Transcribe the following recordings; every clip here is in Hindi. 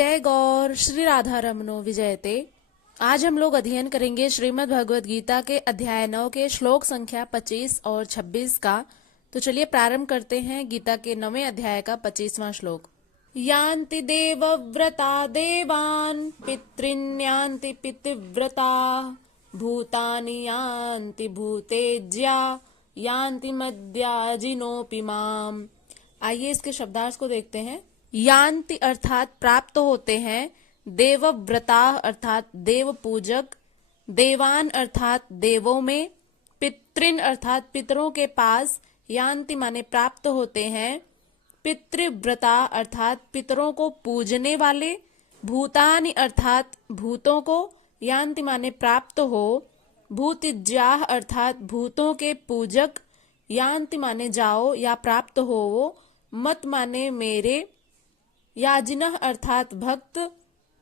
जय गौर श्री राधा रमनो विजयते। आज हम लोग अध्ययन करेंगे श्रीमद् भगवद गीता के अध्याय 9 के श्लोक संख्या 25 और 26 का। तो चलिए प्रारंभ करते हैं गीता के 9वें अध्याय का 25वां श्लोक। यान्ति देवव्रता देवान् पितॄन्यान्ति पितृव्रता भूतानि यान्ति भूतेज्या यान्ति मद्याजिनोऽपि माम्। आइए इसके शब्दार्थ को देखते हैं। यान्ति अर्थात प्राप्त होते हैं, देवव्रता अर्थात देव पूजक, देवान अर्थात देवों में, पितृन अर्थात पितरों के पास, यान्ति माने प्राप्त होते हैं, पितृव्रता अर्थात पितरों को पूजने वाले, भूतानि अर्थात भूतों को, यान्ति माने प्राप्त हो, भूतिज्याः अर्थात भूतों के पूजक, यान्ति माने जाओ या प्राप्त हो वो, मत माने मेरे, याजिनः अर्थात भक्त,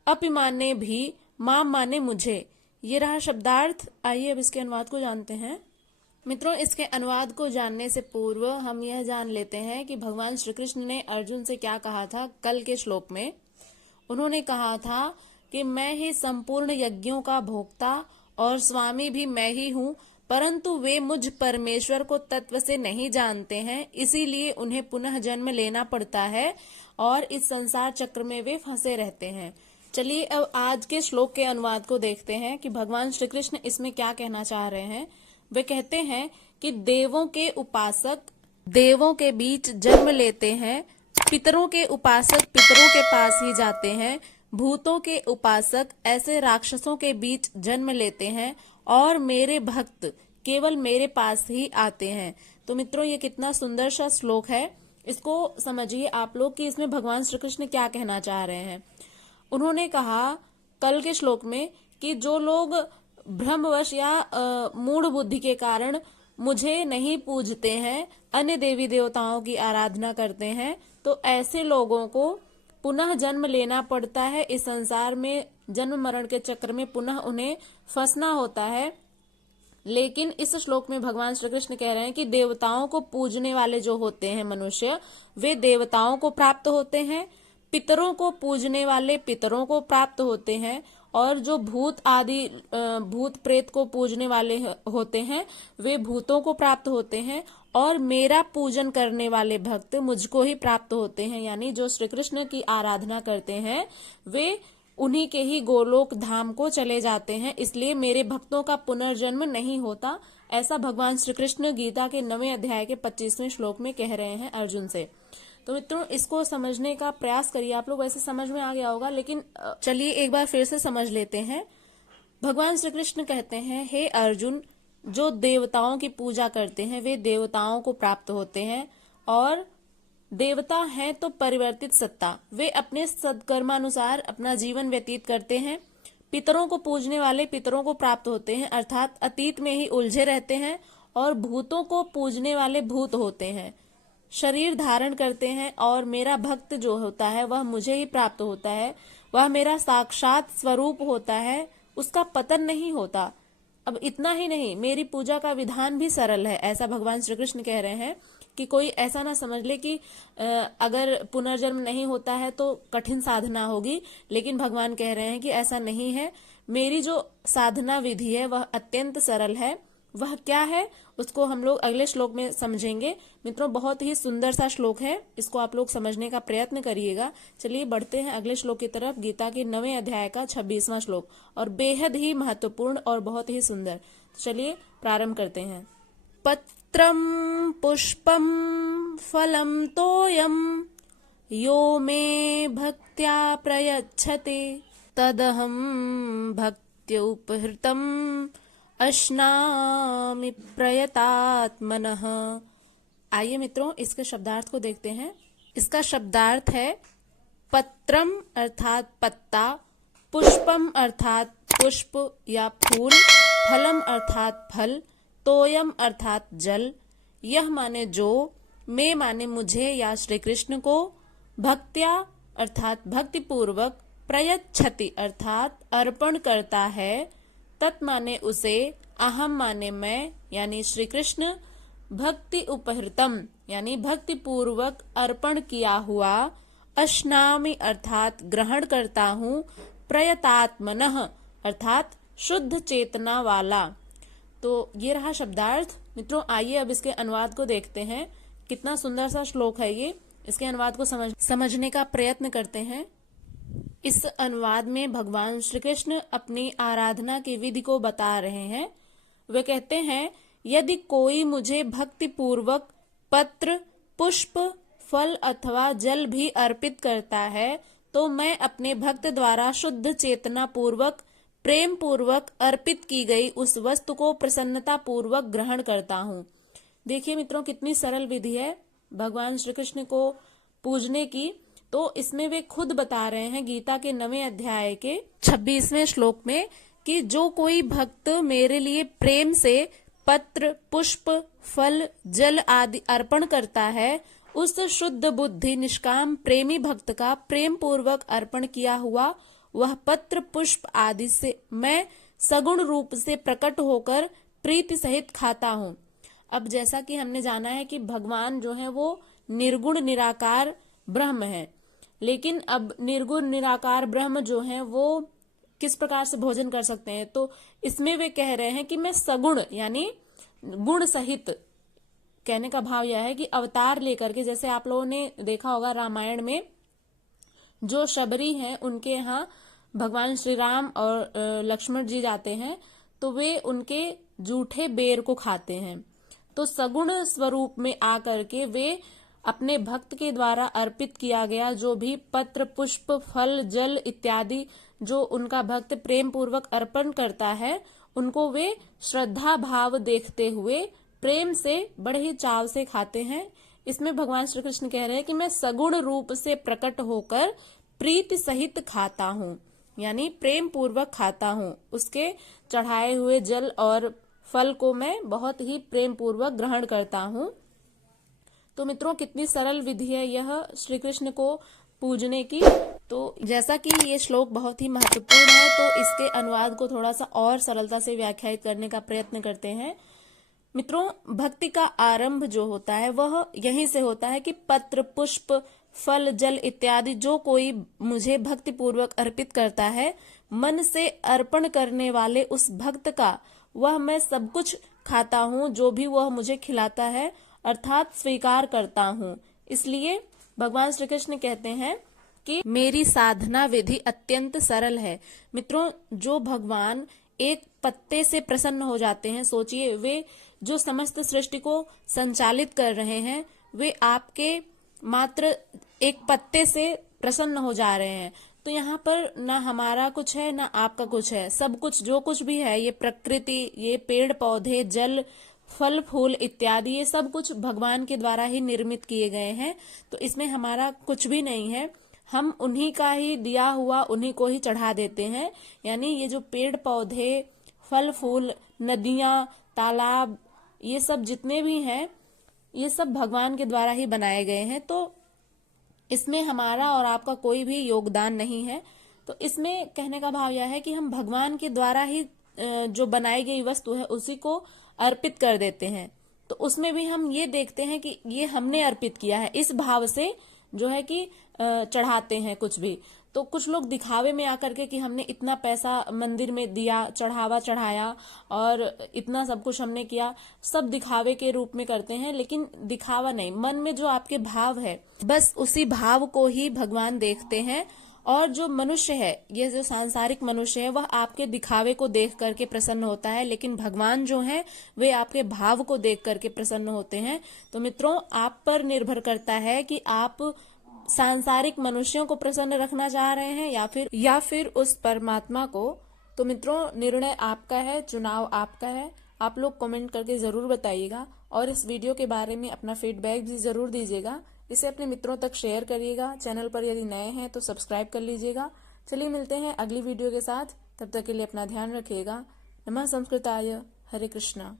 अपि माने भी, माम माने मुझे। ये रहा शब्दार्थ। आइए अब इसके अनुवाद को जानते हैं। मित्रों, इसके अनुवाद को जानने से पूर्व हम यह जान लेते हैं कि भगवान श्री कृष्ण ने अर्जुन से क्या कहा था। कल के श्लोक में उन्होंने कहा था कि मैं ही संपूर्ण यज्ञों का भोक्ता और स्वामी भी मैं ही हूँ, परंतु वे मुझ परमेश्वर को तत्व से नहीं जानते हैं, इसीलिए उन्हें पुनः जन्म लेना पड़ता है और इस संसार चक्र में वे फंसे रहते हैं। चलिए अब आज के श्लोक के अनुवाद को देखते हैं कि भगवान श्री कृष्ण इसमें क्या कहना चाह रहे हैं। वे कहते हैं कि देवों के उपासक देवों के बीच जन्म लेते हैं, पितरों के उपासक पितरों के पास ही जाते हैं, भूतों के उपासक ऐसे राक्षसों के बीच जन्म लेते हैं और मेरे भक्त केवल मेरे पास ही आते हैं। तो मित्रों, ये कितना सुंदर सा श्लोक है। इसको समझिए आप लोग कि इसमें भगवान श्री कृष्ण क्या कहना चाह रहे हैं। उन्होंने कहा कल के श्लोक में कि जो लोग भ्रमवश या मूढ़ बुद्धि के कारण मुझे नहीं पूजते हैं, अन्य देवी देवताओं की आराधना करते हैं, तो ऐसे लोगों को पुनः जन्म लेना पड़ता है। इस संसार में जन्म मरण के चक्र में पुनः उन्हें फंसना होता है। लेकिन इस श्लोक में भगवान श्री कृष्ण कह रहे हैं कि देवताओं को पूजने वाले जो होते हैं मनुष्य, वे देवताओं को प्राप्त होते हैं, पितरों को पूजने वाले पितरों को प्राप्त होते हैं, और जो भूत आदि भूत प्रेत को पूजने वाले होते हैं वे भूतों को प्राप्त होते हैं, और मेरा पूजन करने वाले भक्त मुझको ही प्राप्त होते हैं। यानी जो श्री कृष्ण की आराधना करते हैं वे उन्हीं के ही गोलोक धाम को चले जाते हैं, इसलिए मेरे भक्तों का पुनर्जन्म नहीं होता। ऐसा भगवान श्री कृष्ण गीता के 9वें अध्याय के 25वें श्लोक में कह रहे हैं अर्जुन से। तो मित्रों, इसको समझने का प्रयास करिए। आप लोग वैसे समझ में आ गया होगा, लेकिन चलिए एक बार फिर से समझ लेते हैं। भगवान श्री कृष्ण कहते हैं, हे अर्जुन, जो देवताओं की पूजा करते हैं वे देवताओं को प्राप्त होते हैं, और देवता हैं तो परिवर्तित सत्ता, वे अपने सत्कर्मानुसार अपना जीवन व्यतीत करते हैं। पितरों को पूजने वाले पितरों को प्राप्त होते हैं, अर्थात अतीत में ही उलझे रहते हैं, और भूतों को पूजने वाले भूत होते हैं, शरीर धारण करते हैं, और मेरा भक्त जो होता है वह मुझे ही प्राप्त होता है, वह मेरा साक्षात स्वरूप होता है, उसका पतन नहीं होता। अब इतना ही नहीं, मेरी पूजा का विधान भी सरल है। ऐसा भगवान श्री कृष्ण कह रहे हैं कि कोई ऐसा ना समझ ले कि अगर पुनर्जन्म नहीं होता है तो कठिन साधना होगी, लेकिन भगवान कह रहे हैं कि ऐसा नहीं है। मेरी जो साधना विधि है वह अत्यंत सरल है। वह क्या है उसको हम लोग अगले श्लोक में समझेंगे। मित्रों, बहुत ही सुंदर सा श्लोक है, इसको आप लोग समझने का प्रयत्न करिएगा। चलिए बढ़ते हैं अगले श्लोक की तरफ। गीता के 9वें अध्याय का 26वां श्लोक, और बेहद ही महत्वपूर्ण और बहुत ही सुंदर। चलिए प्रारंभ करते हैं। पत्रम पुष्पम फलम तोयम यो मे भक्त्या प्रयच्छते तदहं भक्त्युपहृतम अश्नामि प्रयतात्मनः। आइए मित्रों, इसके शब्दार्थ को देखते हैं। इसका शब्दार्थ है पत्रम अर्थात पत्ता, पुष्पम अर्थात पुष्प या फूल, फलम अर्थात फल, तोयम अर्थात जल। यह माने जो, मैं माने मुझे या श्री कृष्ण को, भक्त्या अर्थात भक्ति पूर्वक, प्रयच्छति अर्थात अर्पण करता है, तत् माने उसे, अहम माने मैं यानी श्री कृष्ण, भक्ति उपहृतम यानी भक्ति पूर्वक अर्पण किया हुआ, अश्नामि अर्थात ग्रहण करता हूँ, प्रयतात्मनः अर्थात शुद्ध चेतना वाला। तो ये रहा शब्दार्थ। मित्रों आइए अब इसके अनुवाद को देखते हैं। कितना सुंदर सा श्लोक है ये। इसके अनुवाद को समझने का प्रयत्न करते हैं। इस अनुवाद में भगवान श्री कृष्ण अपनी आराधना की विधि को बता रहे हैं। वे कहते हैं, यदि कोई मुझे भक्ति पूर्वक पत्र, पुष्प, फल अथवा जल भी अर्पित करता है तो मैं अपने भक्त द्वारा शुद्ध चेतना पूर्वक, प्रेम पूर्वक अर्पित की गई उस वस्तु को प्रसन्नता पूर्वक ग्रहण करता हूँ। देखिए मित्रों कितनी सरल विधि है भगवान श्री कृष्ण को पूजने की। तो इसमें वे खुद बता रहे हैं गीता के 9वें अध्याय के 26वें श्लोक में कि जो कोई भक्त मेरे लिए प्रेम से पत्र, पुष्प, फल, जल आदि अर्पण करता है, उस शुद्ध बुद्धि निष्काम प्रेमी भक्त का प्रेम पूर्वक अर्पण किया हुआ वह पत्र, पुष्प आदि से मैं सगुण रूप से प्रकट होकर प्रीति सहित खाता हूँ। अब जैसा कि हमने जाना है कि भगवान जो है वो निर्गुण निराकार ब्रह्म है, लेकिन अब निर्गुण निराकार ब्रह्म जो है वो किस प्रकार से भोजन कर सकते हैं। तो इसमें वे कह रहे हैं कि मैं सगुण यानी गुण सहित, कहने का भाव यह है कि अवतार लेकर के, जैसे आप लोगों ने देखा होगा रामायण में जो शबरी हैं उनके यहाँ भगवान श्री राम और लक्ष्मण जी जाते हैं तो वे उनके जूठे बेर को खाते हैं। तो सगुण स्वरूप में आकर के वे अपने भक्त के द्वारा अर्पित किया गया जो भी पत्र, पुष्प, फल, जल इत्यादि जो उनका भक्त प्रेम पूर्वक अर्पण करता है, उनको वे श्रद्धा भाव देखते हुए प्रेम से बड़े ही चाव से खाते हैं। इसमें भगवान श्री कृष्ण कह रहे हैं कि मैं सगुण रूप से प्रकट होकर प्रीति सहित खाता हूँ, यानी प्रेम पूर्वक खाता हूँ। उसके चढ़ाए हुए जल और फल को मैं बहुत ही प्रेम पूर्वक ग्रहण करता हूँ। तो मित्रों कितनी सरल विधि है यह श्री कृष्ण को पूजने की। तो जैसा कि ये श्लोक बहुत ही महत्वपूर्ण है तो इसके अनुवाद को थोड़ा सा और सरलता से व्याख्यायित करने का प्रयत्न करते हैं। मित्रों भक्ति का आरंभ जो होता है वह यहीं से होता है कि पत्र, पुष्प, फल, जल इत्यादि जो कोई मुझे भक्ति पूर्वक अर्पित करता है, मन से अर्पण करने वाले उस भक्त का वह मैं सब कुछ खाता हूँ जो भी वह मुझे खिलाता है, अर्थात स्वीकार करता हूँ। इसलिए भगवान श्री कृष्ण कहते हैं कि मेरी साधना विधि अत्यंत सरल है। मित्रों जो भगवान एक पत्ते से प्रसन्न हो जाते हैं, सोचिए वे जो समस्त सृष्टि को संचालित कर रहे हैं वे आपके मात्र एक पत्ते से प्रसन्न हो जा रहे हैं। तो यहाँ पर ना हमारा कुछ है ना आपका कुछ है, सब कुछ जो कुछ भी है, ये प्रकृति, ये पेड़ पौधे, जल, फल फूल इत्यादि, ये सब कुछ भगवान के द्वारा ही निर्मित किए गए हैं। तो इसमें हमारा कुछ भी नहीं है, हम उन्हीं का ही दिया हुआ उन्हीं को ही चढ़ा देते हैं। यानी ये जो पेड़ पौधे, फल फूल, नदियां, तालाब, ये सब जितने भी हैं ये सब भगवान के द्वारा ही बनाए गए हैं। तो इसमें हमारा और आपका कोई भी योगदान नहीं है। तो इसमें कहने का भाव यह है कि हम भगवान के द्वारा ही जो बनाई गई वस्तु है उसी को अर्पित कर देते हैं। तो उसमें भी हम ये देखते हैं कि ये हमने अर्पित किया है, इस भाव से जो है कि चढ़ाते हैं कुछ भी। तो कुछ लोग दिखावे में आकर के कि हमने इतना पैसा मंदिर में दिया, चढ़ावा चढ़ाया और इतना सब कुछ हमने किया, सब दिखावे के रूप में करते हैं। लेकिन दिखावा नहीं, मन में जो आपके भाव है बस उसी भाव को ही भगवान देखते हैं। और जो मनुष्य है, ये जो सांसारिक मनुष्य है, वह आपके दिखावे को देख करके प्रसन्न होता है, लेकिन भगवान जो है वे आपके भाव को देख करके प्रसन्न होते हैं। तो मित्रों आप पर निर्भर करता है कि आप सांसारिक मनुष्यों को प्रसन्न रखना चाह रहे हैं या फिर उस परमात्मा को। तो मित्रों निर्णय आपका है, चुनाव आपका है। आप लोग कमेंट करके जरूर बताइएगा और इस वीडियो के बारे में अपना फीडबैक भी जरूर दीजिएगा। इसे अपने मित्रों तक शेयर करिएगा। चैनल पर यदि नए हैं तो सब्सक्राइब कर लीजिएगा। चलिए मिलते हैं अगली वीडियो के साथ, तब तक के लिए अपना ध्यान रखिएगा। नमः संस्कृताय, हरे कृष्णा।